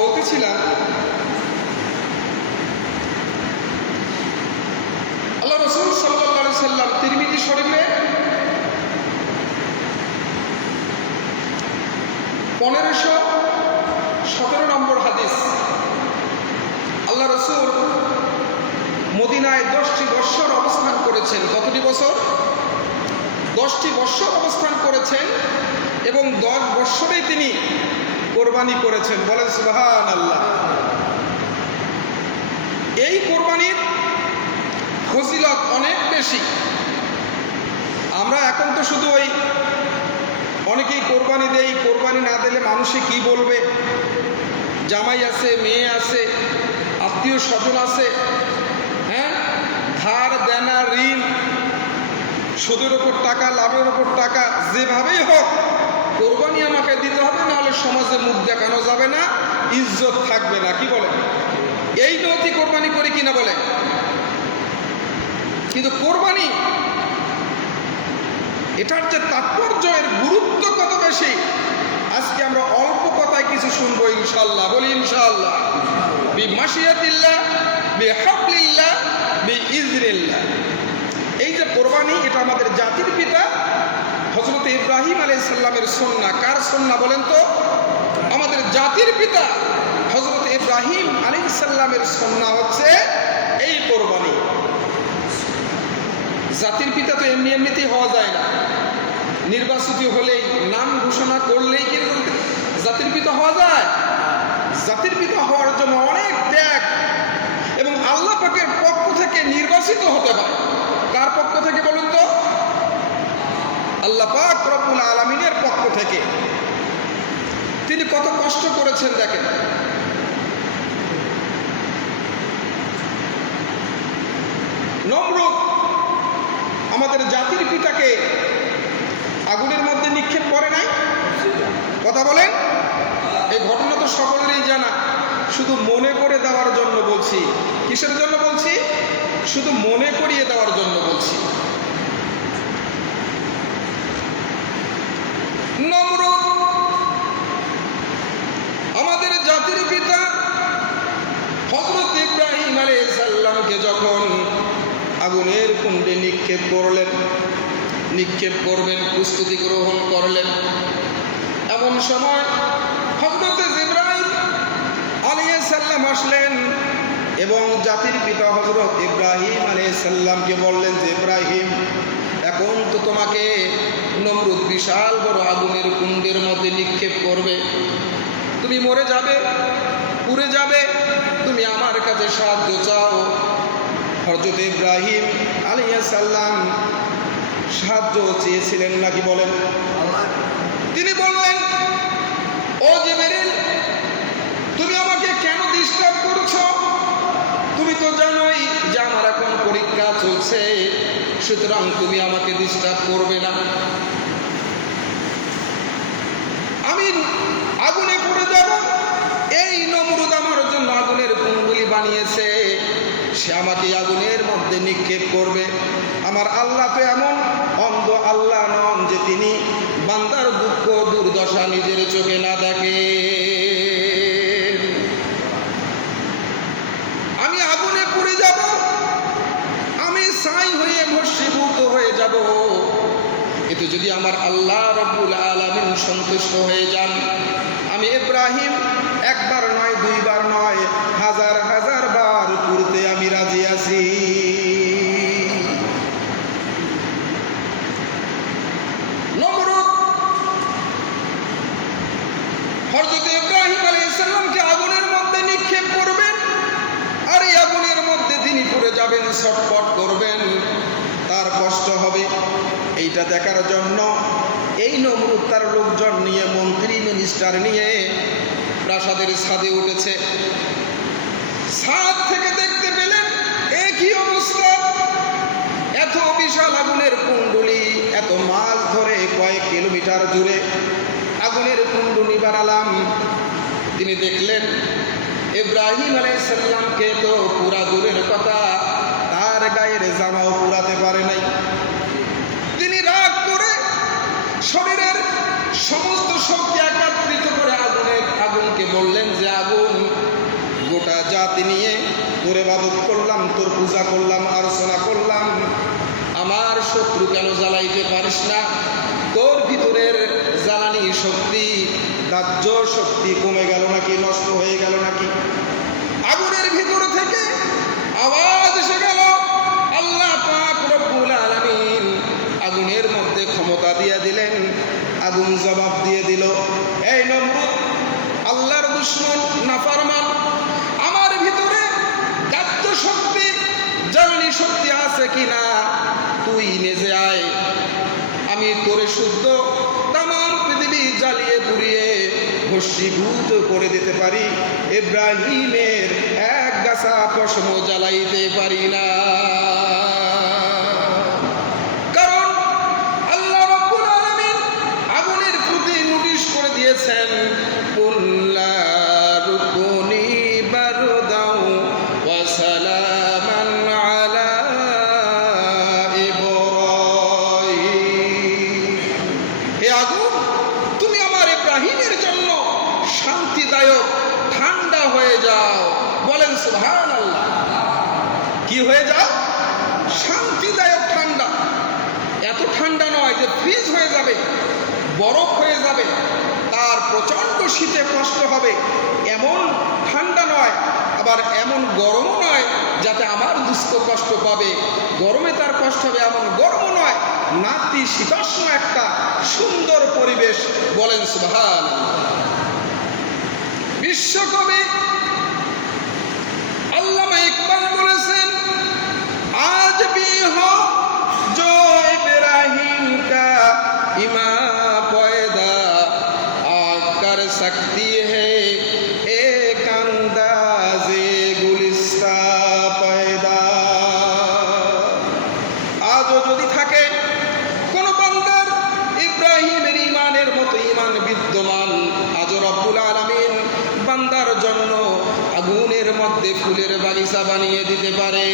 বলতেছিলাম আল্লাহ রাসূল সাল্লাল্লাহু আলাইহি সাল্লাম তিরমিজি শরীফে 1517 নম্বর হাদিস, আল্লাহ রাসূল মদিনায় 10টি বৎসর অবস্থান করেছেন। কতটি বছর? 10টি বৎসর অবস্থান করেছেন এবং 10 বৎসরেই তিনি কোরবানি করেছেন। বলেন সুবহানাল্লাহ। এই কোরবানির ফজিলত অনেক বেশি। আমরা এখন তো শুধু ওই অনেকেই কোরবানি দেই, কোরবানি না দিলে মানুষে কি বলবে, জামাই আছে, মেয়ে আছে, আত্মীয় স্বজন আছে, হ্যাঁ, ধার দেনা, ঋণ, সুদের ওপর টাকা, লাভের ওপর টাকা, যেভাবেই হোক কোরবানি আমাকে দিতে হবে, নাহলে সমাজে মুখ দেখানো যাবে না, ইজ্জত থাকবে না। কি বলে? এই নতি কোরবানি করি কিনা বলে। কিন্তু কোরবানি এটার যে তাৎপর্য, এর গুরুত্ব কত বেশি, আজকে আমরা অল্প কথায় কিছু শুনবো ইনশাআল্লাহ। বলি ইনশাআল্লাহ। বিমাশিয়াতিল্লাহ, বিহাবলিল্লাহ, বিইজনিল্লাহ। এই যে কোরবানি, এটা আমাদের জাতির পিতা হযরত ইব্রাহিম আলাইহিস সালামের সুন্নাহ। কার সুন্নাহ বলেন তো? আমাদের জাতির পিতা হযরত ইব্রাহিম আলাইহিস সালামের সুন্নাহ হচ্ছে এই কোরবানি। জাতির পিতা তো এমনি এমনিতেই হওয়া যায় না। নির্বাচিত হলেই, নাম ঘোষণা করলেই কি জাতির পিতা হওয়া যায়? জাতির পিতা হওয়ার জন্য অনেক ত্যাগ এবং আল্লাহ পাকের পক্ষ থেকে নির্বাচিত হতে হয়। কার পক্ষ থেকে বলুন তো? আল্লাহ পাক রব্বুল আলামিনের পক্ষ থেকে। তিনি কত কষ্ট করেছেন দেখেন। নমরুদ আমাদের জাতির পিতাকে আগুনের মধ্যে নিক্ষেপ করে নাই? কথা বলেন। এই ঘটনা তো সকলেরই জানা, শুধু মনে করে দেওয়ার জন্য বলছি। কিসের জন্য বলছি? শুধু মনে করিয়ে দেওয়ার জন্য বলছি। নমরুদ আমাদের জাতির পিতা হযরত ইব্রাহিম আলাইহিস সালামকে যখন আগুনের কুণ্ডে নিক্ষেপ করলেন, নিক্ষেপ করবেন, প্রস্তুতি গ্রহণ করলেন, এমন সময় হযরত জিবরাইল আলাইহিস সালাম আসলেন এবং জাতির পিতা হযরত ইব্রাহিম আলাইহিস সালামকে বললেন যে, ইব্রাহিম, এখন তো তোমাকে নমরুদ বিশাল বড় আগুনের কুণ্ডের মধ্যে নিক্ষেপ করবে, তুমি মরে যাবে, পুড়ে যাবে, তুমি আমার কাছে সাহায্য চাও। হযরত ইব্রাহিম আলাইহিস সালাম সাহায্য চেয়েছিলেন নাকি বলেন? তিনি বললেন, ও জিবরিল, তুমি আমাকে কেন ডিস্টার্ব করছো? তুমি তো জানোই যে আমার এখন পরীক্ষা চলছে, সুতরাং তুমি আমাকে ডিস্টার্ব করবে না। আমি আগুনে পড়ে যাব, এই নমরুদ আমার জন্য আগুনের কুণ্ডলী বানিয়েছে, সে আমাকে আগুনের মধ্যে নিক্ষেপ করবে। আমার আল্লাহ তো এমন অন্ধ আল্লাহ নন যে তিনি বান্দার দুঃখ দুর্দশা নিজের চোখে না দেখে। আমি আগুনে পুড়ে যাব, আমি ছাই হয়ে ভস্মীভূত হয়ে যাব, এতে যদি আমার আল্লাহ রব্বুল আলামিন সন্তুষ্ট হয়ে যান, আমি ইব্রাহিম একবার নয়, দুইবার নয়, হাজার হাজার বার পুড়তে আমি রাজি আছি। নমরুদ হযরত ইব্রাহিম আলাইহিস সালামকে আগুনের মধ্যে নিক্ষেপ করবেন, আর এই আগুনের মধ্যে তিনি পুড়ে যাবেন, ছটফট করবেন, তার কষ্ট হবে। এইটা দেখার জন্য এই নমরুদ তার লোকজন নিয়ে, মন্ত্রী মিনিস্টার নিয়ে প্রাসাদের ছাদে উঠেছে। ছাদ থেকে দেখতে পেলেন একই অবস্থা, এত বিশাল আগুনের কুণ্ডলী, এত মাছ ধরে কয়েক কিলোমিটার জুড়ে আগুনের কুণ্ডলী বানালাম। তিনি দেখলেন ইব্রাহিম আলাইহিস সালামকে তো পুরা দূরের কথা, তার গায়ের জামাও পুরাতে পারে নাই। তিনি রাগ করে শরীরের সমস্ত শক্তি একত্রিত করে আগুনকে বললেন যে, আগুন, ইবাদত করলাম, তোর পূজা করলাম, আর্চনা করলাম, আমার শত্রু কেন জ্বালাইতে পারিস না? তোর ভিতরের জ্বালানি শক্তি, দাহ্য শক্তি কমে গেল নাকি, নষ্ট হয়ে গেল নাকি? আগুনের ভিতর থেকে আওয়াজ এসে গেল, আল্লাহ পাক রব্বুল আলামিন আগুনের মধ্যে ক্ষমতা দিয়ে দিলেন। আগুন জবাব দিয়ে দিল, এই নমরুদ, আল্লাহর দুশমন, নাফরমান, আমার ভিতরে দাহ্য শক্তি, জ্বালানি শক্তি আছে কিনা তুই নিজে আয়, আমি তোরে শুদ্ধ তামাম পৃথিবী জ্বালিয়ে পুড়িয়ে ভস্মীভূত করে দিতে পারি, ইব্রাহিমের এক গাছা পশম জ্বালাইতে পারি না। কারণ আল্লাহ রাব্বুল আলামিন আগুনের প্রতি নোটিশ করে দিয়েছেন, কুল্লা রুকুনি বারদাও ওয়া সালামান আলা ইব্রাহিম। হে আগুন, তুমি আমার ইব্রাহিমের জন্য শান্তিদায়ক ঠান্ডা হয়ে যাও। বলেন সুবহানাল্লাহ। কি হয়ে যাও? শান্তিদায়ক ঠান্ডা। এত ঠান্ডা নয় যে ফ্রিজ হয়ে যাবে, বরফ হয়ে যাবে, তার প্রচন্ড শীতে কষ্ট হবে, এমন ঠান্ডা নয়, আবার এমন গরমও নয় যাতে আমার দুস্থ কষ্ট পাবে, গরমে তার কষ্ট হবে এমন গরমও নয়, নাতিশীতোষ্ণ একটা সুন্দর পরিবেশ। বলেন সুবহানাল্লাহ। বিশ্বকবি আল্লামা ইকবাল বলেছেন, আজ भी हो जो इब्राहिम का इमाम पैदा कर सकती है एक अंदाज़े गुलिस्ता पैदा। আজও যদি থাকে কোন বান্দার ইব্রাহিমের ইমানের মতো ইমান বিদ্যমান, আজও রব্বুল আলামিন বান্দার জন্য আগুনের মধ্যে ফুলের বাগিচা বানিয়ে দিতে পারে।